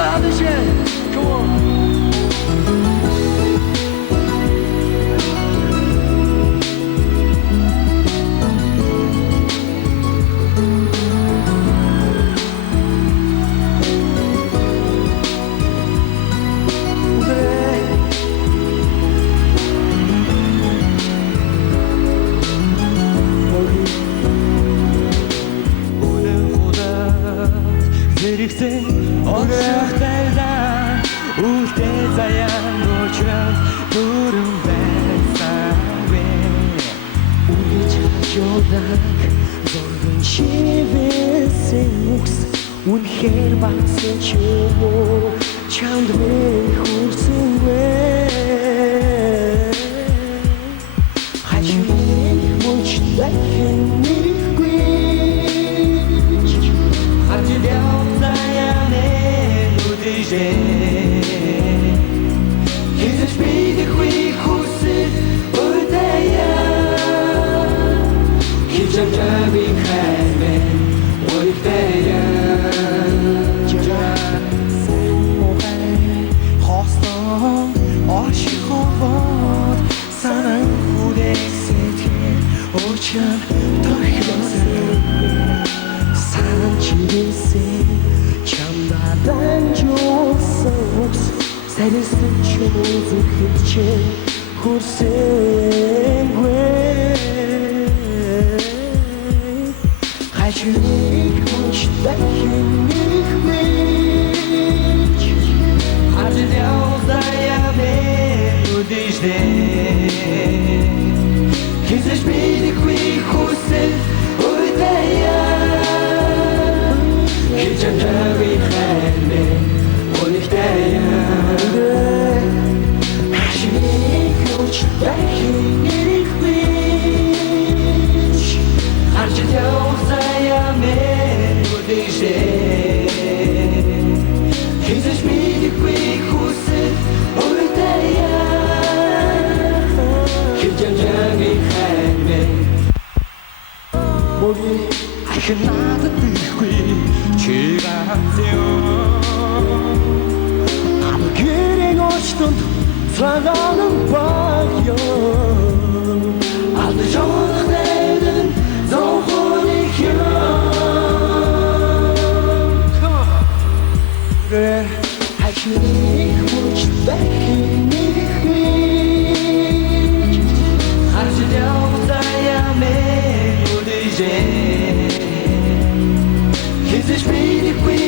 other shit. Come on. Зэрэгсэн оршихтайдаа үлдээ заяан дуучрал дөрөв байсаагүй үгэж хажуудаг зоргон шивэсэн үгс үнэхээр багсан ч юм уу чамд минь хүрсэн вэ хажуугийн мөнчтэй хэнийгүй хажуугийн Хизэж бидэхгүй хүсэл өдөөя Хизэж жамиг хаймэн өдөөя Сэн мохай хосон оршиховод санан хүлээсэтгэр очил тохиолсон санан чивээсээ чамдадан жуусан үгс сарилсан чим үзэхэд чинь хүрсэнгүй хажууг хүнчтэй хинэхгүй хажуу заяавэ үдэждээ хизэж бидэхгүй хүсэл өдөөя Хичээнгүй хаймэн өнөхтэйя Хашиг хүчтэй хинэхгүй Харжид явсаяа мэн үдэшээ Хизэж бидэхгүй хүсэл өдөөя Хичээнгүй хаймэн Моги ахнаад бихгүй чигацё Амгэрэг очтонд цагаан багё Алдажонх найдэн зовхоник ёо Хачник хүчтэй хинэхгүй Харжид явсаяа мэн үдэжээ Хизэж бидэхгүй